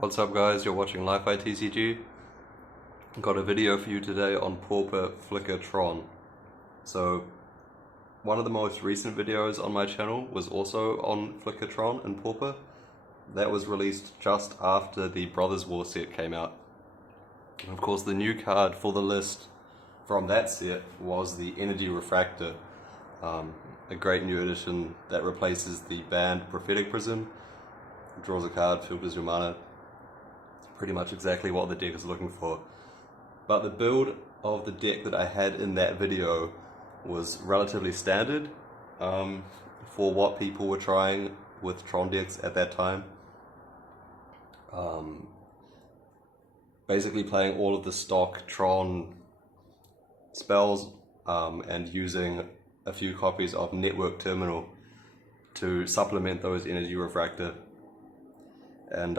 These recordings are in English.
What's up guys, you're watching Li-Fi TCG. Got a video for you today on Pauper Flicker Tron. So, one of the most recent videos on my channel was also on Flicker Tron and Pauper. That was released just after the Brothers War set came out. And of course the new card for the list from that set was the Energy Refractor. A great new addition that replaces the banned Prophetic Prism. Draws a card, filters your mana. Pretty much exactly what the deck is looking for. But the build of the deck that I had in that video was relatively standard for what people were trying with Tron decks at that time. Basically playing all of the stock Tron spells and using a few copies of Network Terminal to supplement those Energy Refractor and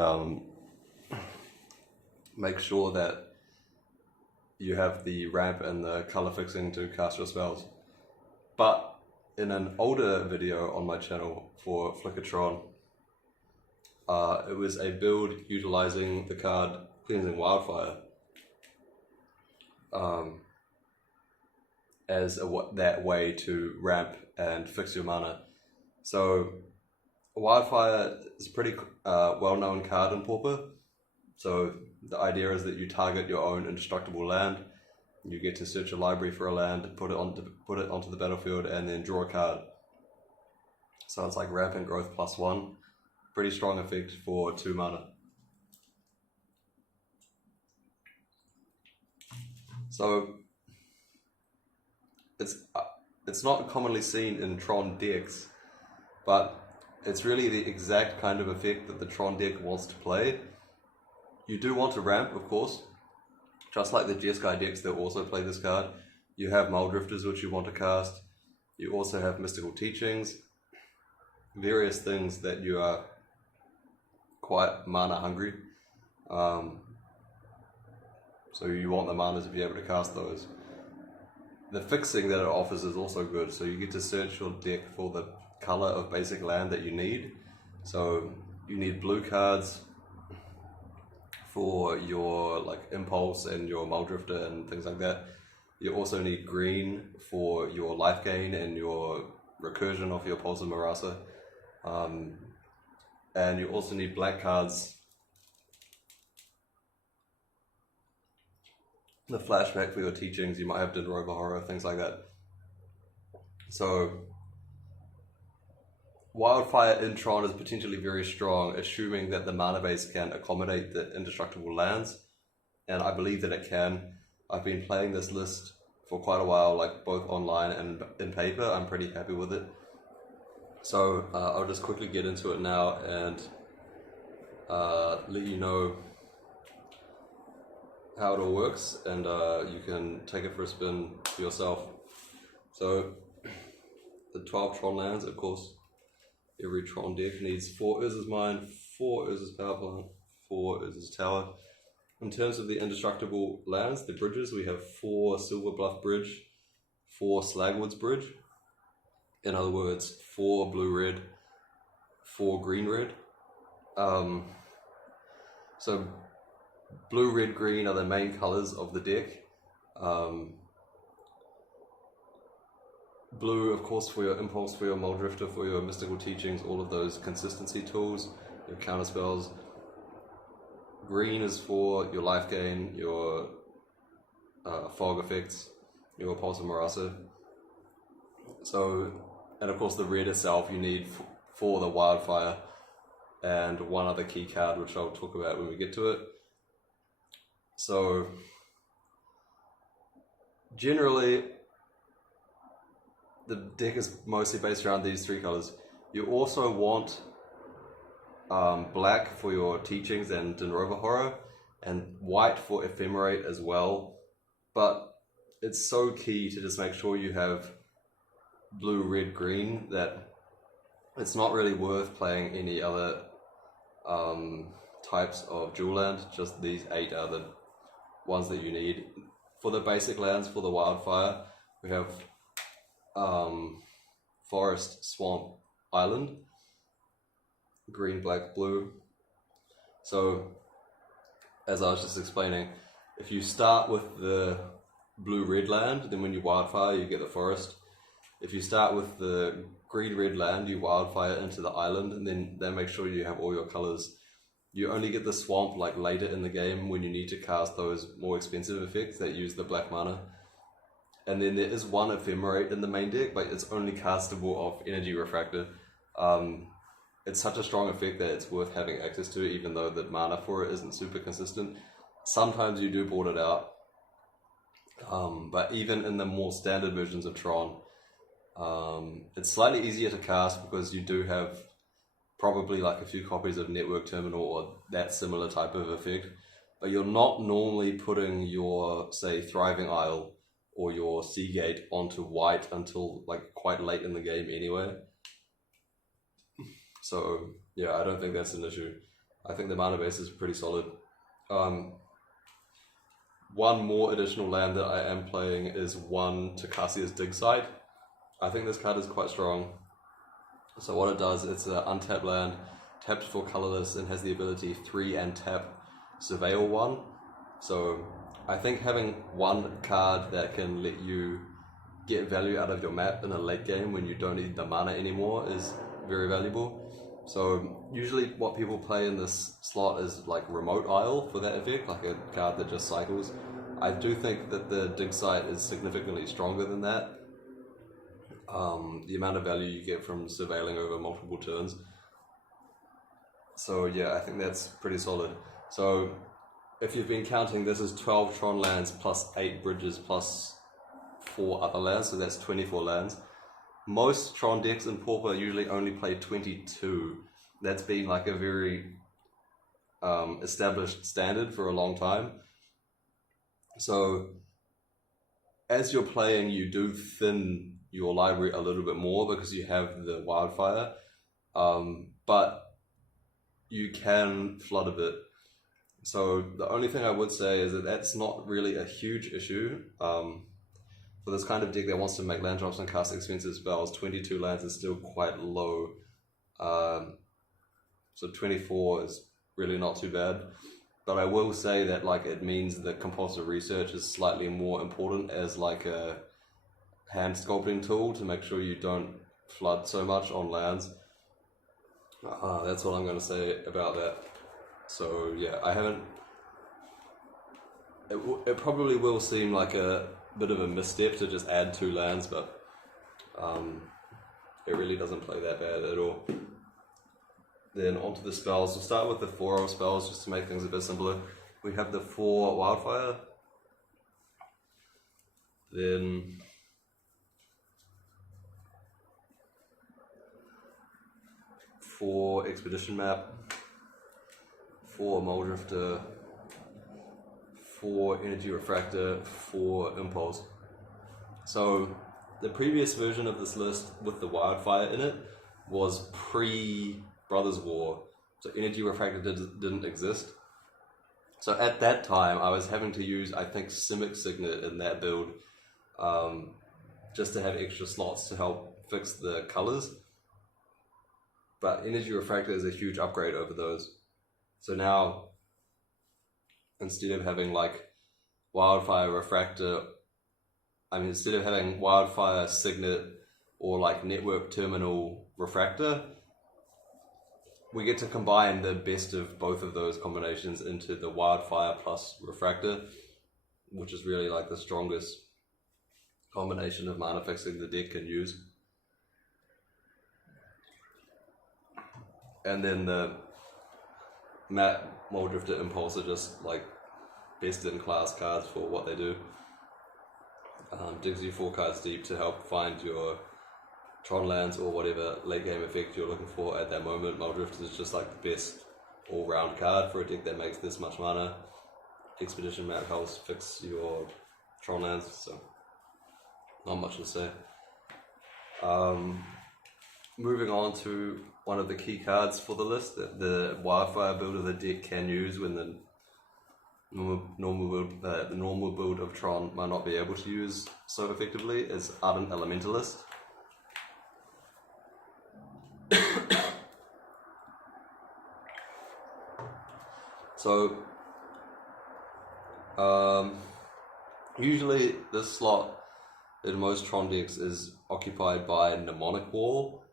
make sure that you have the ramp and the color fixing to cast your spells. But in an older video on my channel for Flicker Tron, it was a build utilizing the card Cleansing Wildfire as that way to ramp and fix your mana. So Wildfire is a pretty well-known card in Pauper. So the idea is that you target your own indestructible land. You get to search a library for a land, put it onto the battlefield, and then draw a card. So it's like ramp and growth +1. Pretty strong effect for 2 mana. So it's not commonly seen in Tron decks, but it's really the exact kind of effect that the Tron deck wants to play. You do want to ramp, of course. Just like the Jeskai decks that also play this card. You have Mulldrifters which you want to cast. You also have Mystical Teachings. Various things that you are quite mana hungry. So you want the mana to be able to cast those. The fixing that it offers is also good. So you get to search your deck for the color of basic land that you need. So you need blue cards for your like Impulse and your Mulldrifter and things like that. You also need green for your life gain and your recursion of your Pulse of Murasa. And you also need black cards. The flashback for your teachings, you might have Dinrova Horror, things like that. So Wildfire in Tron is potentially very strong, assuming that the mana base can accommodate the indestructible lands, and I believe that it can. I've been playing this list for quite a while, like both online and in paper. I'm pretty happy with it. So I'll just quickly get into it now and let you know how it all works, and you can take it for a spin for yourself. So the 12 Tron lands, of course. Every Tron deck needs 4 Urza's Mine, 4 Urza's Power Plant, 4 Urza's Tower. In terms of the indestructible lands, the bridges, we have 4 Silverbluff Bridge, 4 Slagwoods Bridge. In other words, 4 blue-red, 4 green-red. So blue, red, green are the main colors of the deck. Blue, of course, for your Impulse, for your Mulldrifter, for your Mystical Teachings, all of those consistency tools, your counter spells. Green is for your life gain, your fog effects, your Pulse of Murasa. So, and of course the red itself you need for the Wildfire, and one other key card which I'll talk about when we get to it. So, generally, the deck is mostly based around these 3 colors. You also want black for your teachings and Dinrova Horror, and white for Ephemerate as well. But it's so key to just make sure you have blue, red, green that it's not really worth playing any other types of dual land. Just these 8 are the ones that you need. For the basic lands, for the Wildfire, we have Forest, Swamp, Island, green, black, blue. So as I was just explaining, if you start with the blue-red land, then when you wildfire, you get the forest. If you start with the green-red land, you wildfire into the island, and then they make sure you have all your colors. You only get the swamp like later in the game when you need to cast those more expensive effects that use the black mana. And then there is one Ephemerate in the main deck, but it's only castable off Energy Refractor. It's such a strong effect that it's worth having access to, even though the mana for it isn't super consistent. Sometimes you do board it out, but even in the more standard versions of Tron, it's slightly easier to cast because you do have probably like a few copies of Network Terminal or that similar type of effect, but you're not normally putting your, say, Thriving Isle or your Seagate onto white until like quite late in the game anyway. So yeah, I don't think that's an issue. I think the mana base is pretty solid. One more additional land that I am playing is one Tocasia's Dig Site. I think this card is quite strong. So what it does, it's an untapped land, tapped for colorless, and has the ability 3 and tap Surveil 1. So I think having one card that can let you get value out of your map in a late game when you don't need the mana anymore is very valuable. So usually what people play in this slot is like Remote Isle for that effect, like a card that just cycles. I do think that the Dig Site is significantly stronger than that. The amount of value you get from surveilling over multiple turns. So yeah, I think that's pretty solid. So if you've been counting, this is 12 Tron lands plus 8 bridges plus 4 other lands, so that's 24 lands. Most Tron decks in Pauper usually only play 22. That's been like a very established standard for a long time. So as you're playing, you do thin your library a little bit more because you have the wildfire, but you can flood a bit. So the only thing I would say is that that's not really a huge issue. For this kind of deck that wants to make land drops and cast expensive spells, 22 lands is still quite low. So 24 is really not too bad. But I will say that like it means that Compulsive Research is slightly more important as like a hand sculpting tool to make sure you don't flood so much on lands. That's what I'm going to say about that. So yeah, I haven't... It probably will seem like a bit of a misstep to just add 2 lands, but it really doesn't play that bad at all. Then onto the spells. We'll start with the 4 spells just to make things a bit simpler. We have the 4 Wildfire, then for Expedition Map, 4 Mulldrifter, 4 Energy Refractor, 4 Impulse. So the previous version of this list with the Wildfire in it was pre-Brothers War, so Energy Refractor didn't exist. So at that time I was having to use, I think, Simic Signet in that build just to have extra slots to help fix the colors. But Energy Refractor is a huge upgrade over those. So now, instead of having like Wildfire Refractor, instead of having Wildfire Signet or like Network Terminal Refractor, we get to combine the best of both of those combinations into the Wildfire plus Refractor, which is really like the strongest combination of manafixing the deck can use. And then the Matte, Mulldrifter, Impulse are just like best in class cards for what they do. Digs you 4 cards deep to help find your Tron lands or whatever late game effect you're looking for at that moment. Mulldrifter is just like the best all round card for a deck that makes this much mana. Expedition Map helps fix your Tron lands, so not much to say. Moving on to one of the key cards for the list that the Wildfire build of the deck can use when the normal build of Tron might not be able to use so effectively is Ardent Elementalist. So Usually this slot in most Tron decks is occupied by Mnemonic Wall,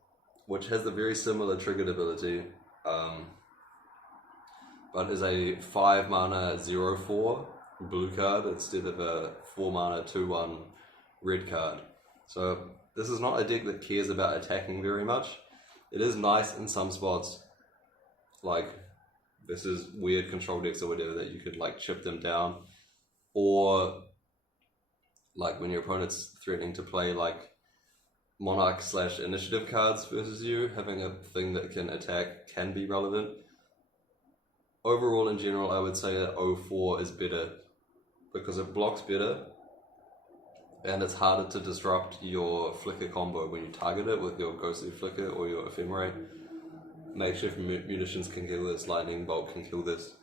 which has a very similar triggered ability, but is a 5 mana 0/4 blue card instead of a 4 mana 2/1 red card. So this is not a deck that cares about attacking very much. It is nice in some spots, like this is weird control decks or whatever, that you could like chip them down, or like when your opponent's threatening to play like Monarch / Initiative cards versus you, having a thing that can attack can be relevant. Overall, in general, I would say that 0/4 is better because it blocks better and it's harder to disrupt your flicker combo when you target it with your Ghostly Flicker or your Ephemerate. Makeshift munitions can kill this, lightning bolt can kill this.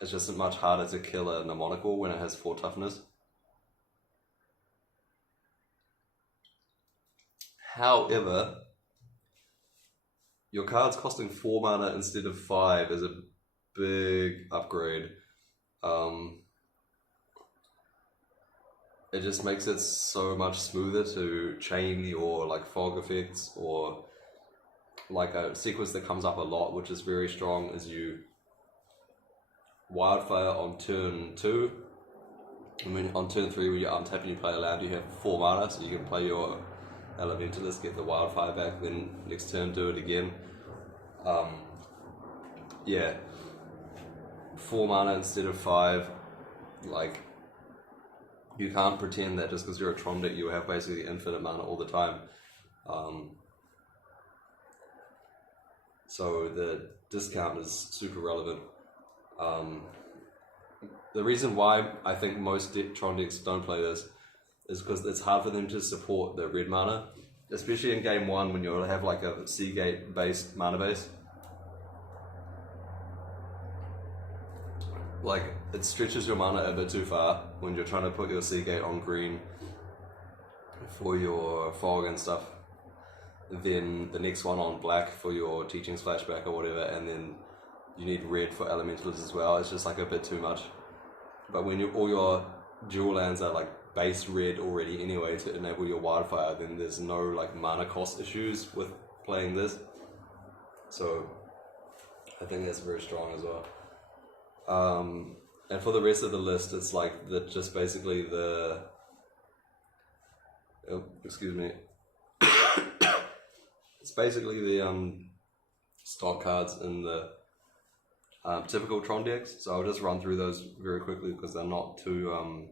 It's just much harder to kill a Mnemonic Wall when it has 4 toughness. However, your cards costing 4 mana instead of 5 is a big upgrade. It just makes it so much smoother to chain your like fog effects, or like a sequence that comes up a lot, which is very strong, is you Wildfire on turn 2. And when on turn 3 when you untap and you play a land, you have 4 mana, so you can play your Elementalist, get the Wildfire back, then next turn do it again. Yeah, 4 mana instead of 5. Like, you can't pretend that just because you're a Tron deck you have basically infinite mana all the time. So the discount is super relevant. The reason why I think most Tron decks don't play this is because it's hard for them to support the red mana, especially in game 1 when you have like a Seagate based mana base. Like, it stretches your mana a bit too far when you're trying to put your Seagate on green for your fog and stuff, then the next one on black for your Teachings Flashback or whatever, and then you need red for Elementals as well. It's just like a bit too much. But when all your dual lands are like base red already anyway to enable your Wildfire, then there's no like mana cost issues with playing this. So I think that's very strong as well. And for the rest of the list, it's like just basically the it's basically the stock cards in the typical Tron decks. So I'll just run through those very quickly because they're not too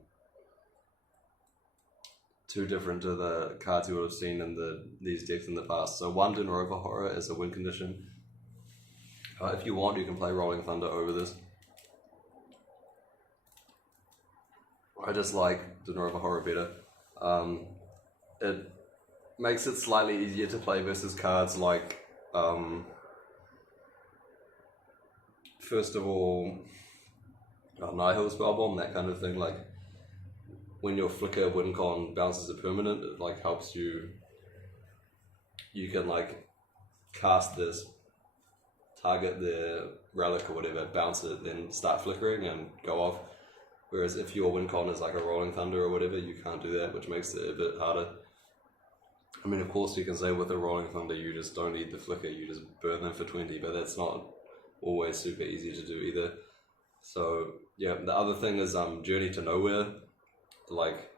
different to the cards you would have seen in these decks in the past. So 1 Dinrova Horror is a win condition. If you want, you can play Rolling Thunder over this. I just like Dinrova Horror better. It makes it slightly easier to play versus cards like, first of all, Nihil Spellbomb, that kind of thing. Like, when your Flicker Wincon bounces a permanent, it like helps you. You can like cast this, target the relic or whatever, bounce it, then start flickering and go off. Whereas if your Wincon is like a Rolling Thunder or whatever, you can't do that, which makes it a bit harder. I mean, of course you can say with a Rolling Thunder you just don't need the flicker, you just burn them for 20, but that's not always super easy to do either. So yeah, the other thing is Journey to Nowhere. Like,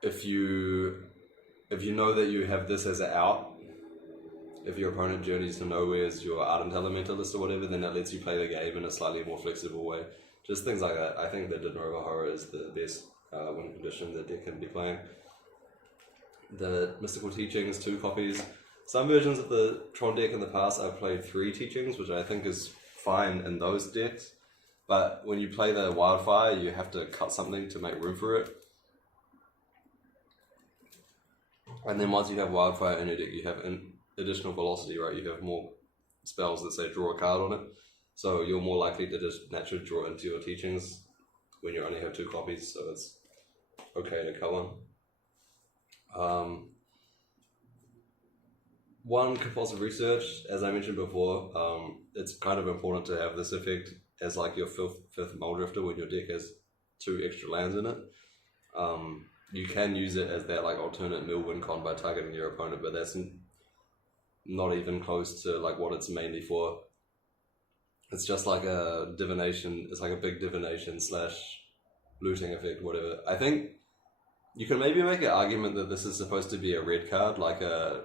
if you know that you have this as an out, if your opponent journeys to nowhere as your Ardent Elementalist or whatever, then that lets you play the game in a slightly more flexible way. Just things like that. I think that Dinrova Horror is the best win condition that deck can be playing. The Mystical Teachings, 2 copies. Some versions of the Tron deck in the past I've played 3 Teachings, which I think is fine in those decks. But when you play the Wildfire, you have to cut something to make room for it. And then once you have Wildfire in your deck, you have additional velocity, right? You have more spells that say draw a card on it. So you're more likely to just naturally draw into your Teachings when you only have 2 copies, so it's okay to cut one. one, Compulsive Research, as I mentioned before, it's kind of important to have this effect as like your fifth Mulldrifter when your deck has 2 extra lands in it. You can use it as that like alternate mill win con by targeting your opponent, but that's not even close to like what it's mainly for. It's just like a divination, it's like a big divination / looting effect, whatever. I think you can maybe make an argument that this is supposed to be a red card, like a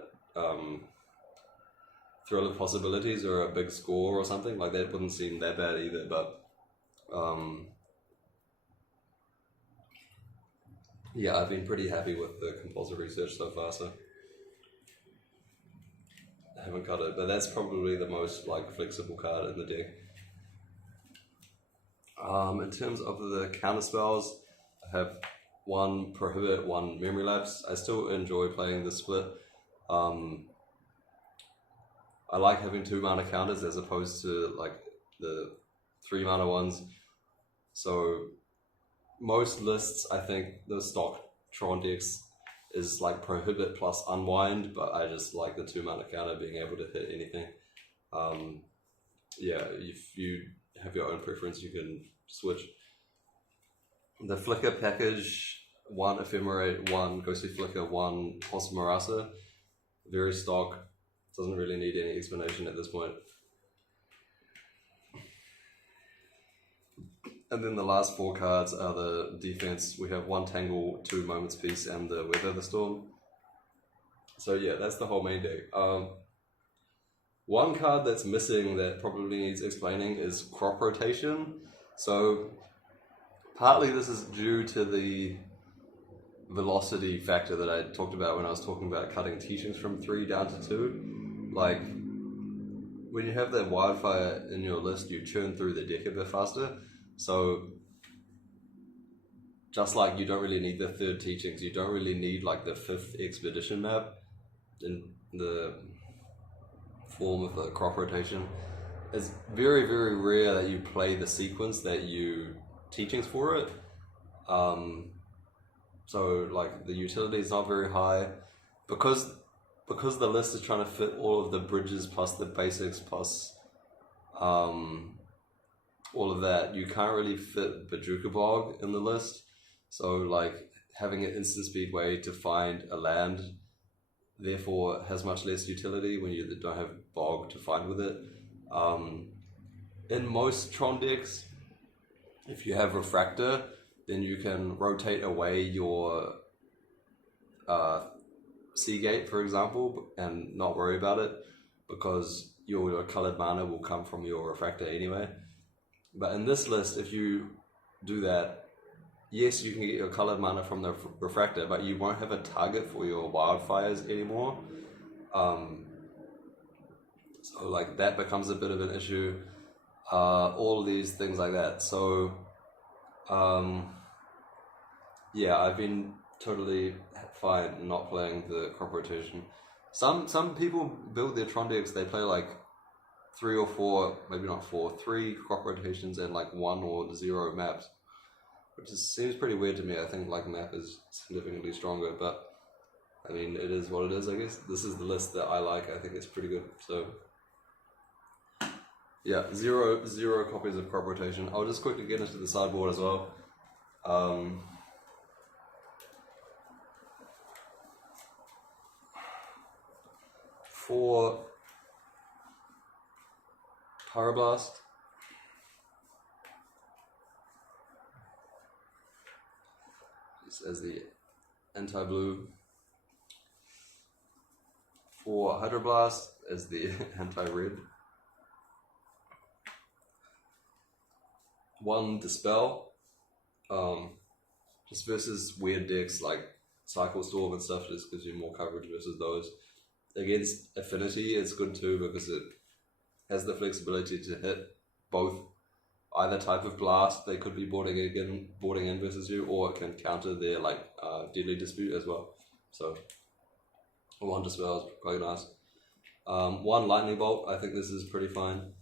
Thrill of Possibilities or a big score or something. Like that wouldn't seem that bad either, but yeah, I've been pretty happy with the Compulsive Research so far, so I haven't cut it, but that's probably the most like flexible card in the deck. In terms of the counter spells, I have 1 Prohibit, 1 Memory Lapse. I still enjoy playing the split. I like having 2 mana counters as opposed to like the 3 mana ones. So most lists, I think the stock Tron decks is like Prohibit plus Unwind, but I just like the 2 mana counter being able to hit anything. Yeah, if you have your own preference, you can switch. The Flicker package, 1 Ephemerate, 1 Ghostly Flicker, 1 Pulse of Murasa. Very stock, doesn't really need any explanation at this point. And then the last 4 cards are the defense. We have 1 Tangle, 2 Moments Peace, and the Weather the Storm. So yeah, that's the whole main deck. One card that's missing that probably needs explaining is Crop Rotation. So partly this is due to the velocity factor that I talked about when I was talking about cutting teachings from 3 down to 2. Like, when you have that Wildfire in your list, you churn through the deck a bit faster. So, just like you don't really need the 3rd teachings, you don't really need like the 5th expedition map in the form of a crop rotation. It's very, very rare that you play the sequence that you teachings for it. So like the utility is not very high because the list is trying to fit all of the bridges plus the basics plus all of that. You can't really fit Bajuka Bog in the list. So like having an instant speed way to find a land therefore has much less utility when you don't have Bog to find with it. In most Tron decks, if you have Refractor, then you can rotate away your Seagate, for example, and not worry about it because your colored mana will come from your Refractor anyway. But in this list, if you do that, yes, you can get your colored mana from the Refractor, but you won't have a target for your Wildfires anymore. So like that becomes a bit of an issue. All of these things like that. So yeah, I've been totally fine not playing the crop rotation. Some people build their Tron decks, they play like 3 or 4, maybe not 4, 3 crop rotations and like 1 or 0 maps, which seems pretty weird to me. I think like map is significantly stronger, but I mean it is what it is, I guess. This is the list that I like. I think it's pretty good. So yeah, zero copies of crop rotation. I'll just quickly get into the sideboard as well. For Pyroblast, as the anti-blue. For Hydroblast as the anti-red. 1 Dispel, just versus weird decks like Cycle Storm and stuff, just gives you more coverage versus those. Against Affinity, it's good too because it has the flexibility to hit both either type of blast they could be boarding in versus you, or it can counter their like Deadly Dispute as well. So 1 Dispel is quite nice. 1 Lightning Bolt, I think this is pretty fine.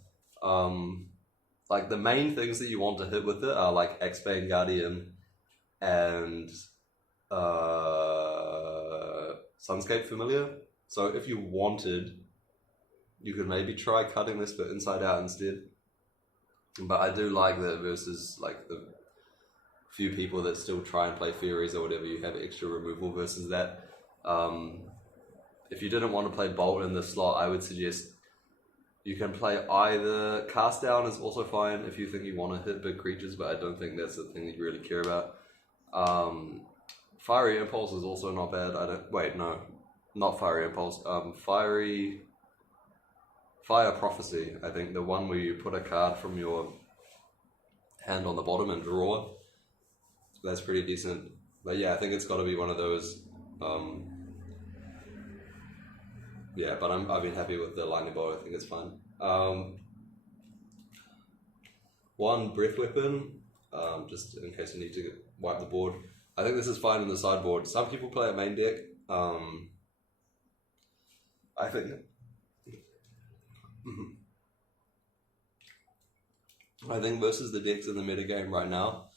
Like the main things that you want to hit with it are like X-Bane Guardian and Sunscape Familiar. So if you wanted, you could maybe try cutting this for inside out instead. But I do like that versus like the few people that still try and play fairies or whatever, you have extra removal versus that. If you didn't want to play Bolt in this slot, I would suggest you can play either Cast Down is also fine if you think you want to hit big creatures, but I don't think that's the thing that you really care about. Fiery Impulse is also not bad. Not Fiery Impulse. Fire Prophecy, I think, the one where you put a card from your hand on the bottom and draw. That's pretty decent. But yeah, I think it's got to be one of those. Yeah, but I've been happy with the Lightning Bolt. I think it's fun. One Breath Weapon, just in case you need to wipe the board. I think this is fine in the sideboard. Some people play a main deck. I think versus the decks in the metagame right now,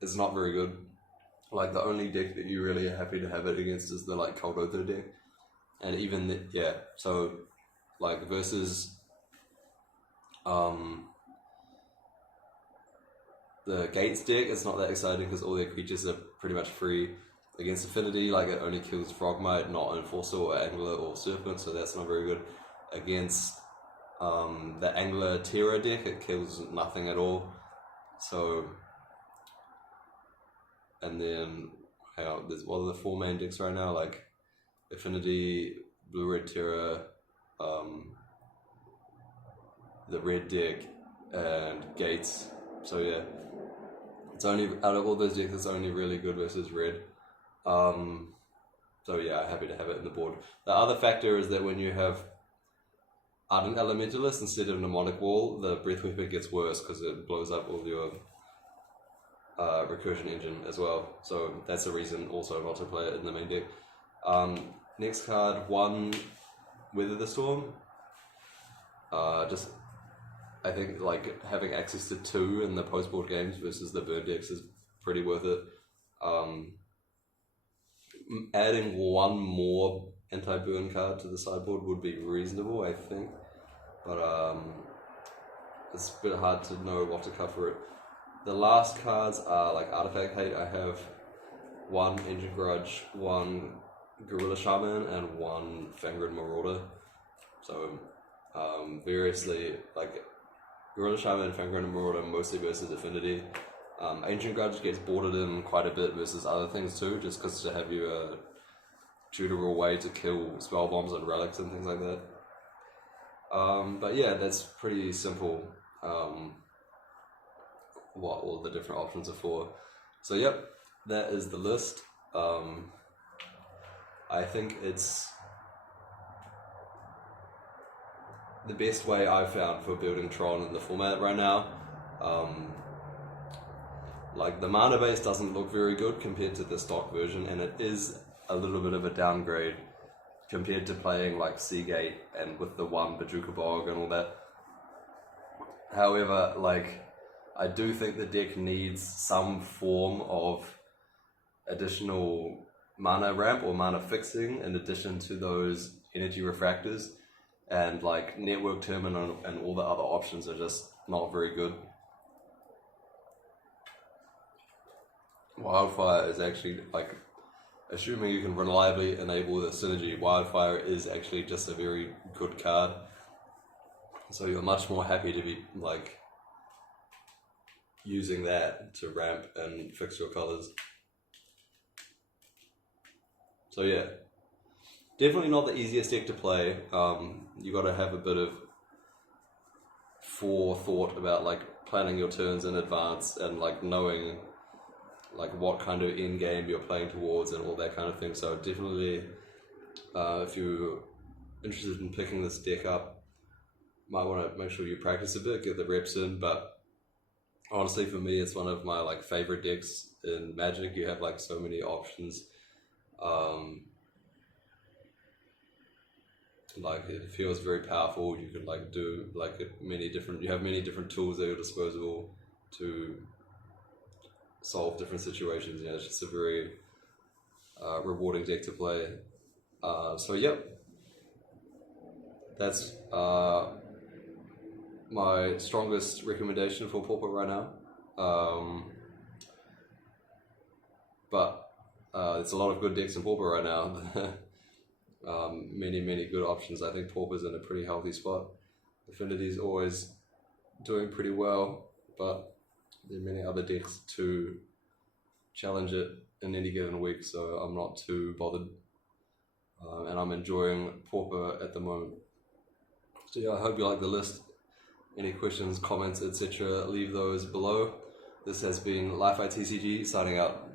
it's not very good. Like, the only deck that you really are happy to have it against is the like Cold Oath deck, and even so like versus the Gates deck, it's not that exciting because all their creatures are pretty much free. Against Affinity, like, it only kills Frogmite, not Enforcer or Angler or Serpent, so that's not very good. Against the Angler Terror deck, it kills nothing at all. So, and then there's what are the 4 main decks right now? Like Affinity, Blue Red Terror, the red deck, and Gates. So yeah, it's only out of all those decks, it's only really good versus red. So yeah, happy to have it in the board. The other factor is that when you have Ardent Elementalist instead of Mnemonic Wall, the Breath Weapon gets worse because it blows up all your recursion engine as well. So that's a reason also not to play it in the main deck. Next card, 1 Weather the Storm. I think like having access to 2 in the post-board games versus the burn decks is pretty worth it. Adding 1 more anti-burn card to the sideboard would be reasonable, I think, but it's a bit hard to know what to cut for it. The last cards are like Artifact Hate. I have 1 Ancient Grudge, 1 Gorilla Shaman, and 1 Fangren Marauder. So variously, like Gorilla Shaman and Fangren Marauder mostly versus Affinity. Ancient Grudge gets boarded in quite a bit versus other things too, just because to have you a tutorial way to kill spell bombs and relics and things like that. But yeah, that's pretty simple. What all the different options are for. So yep, that is the list. I think it's the best way I've found for building Tron in the format right now. Like, the mana base doesn't look very good compared to the stock version, and it is a little bit of a downgrade compared to playing like Seagate and with the 1 Bajuka Bog and all that. However, like, I do think the deck needs some form of additional mana ramp or mana fixing in addition to those Energy Refractors, and like Network Terminal and all the other options are just not very good. Wildfire is actually, like, assuming you can reliably enable the synergy, Wildfire is actually just a very good card. So you're much more happy to be like using that to ramp and fix your colors. So yeah, definitely not the easiest deck to play. You got to have a bit of forethought about like planning your turns in advance and like knowing like what kind of end game you're playing towards and all that kind of thing. So definitely, if you're interested in picking this deck up, might want to make sure you practice a bit, get the reps in. But honestly, for me, it's one of my like favorite decks in Magic. You have like so many options. Like, it feels very powerful. You can like do like you have many different tools at your disposal to solve different situations. Yeah, it's just a very rewarding deck to play. So yep, that's my strongest recommendation for Pauper right now. But it's a lot of good decks in Pauper right now. Many good options. I think Pauper's in a pretty healthy spot. Affinity's always doing pretty well, but there are many other decks to challenge it in any given week, so I'm not too bothered. And I'm enjoying Pauper at the moment. So yeah, I hope you like the list. Any questions, comments, etc., leave those below. This has been LiFi TCG signing out.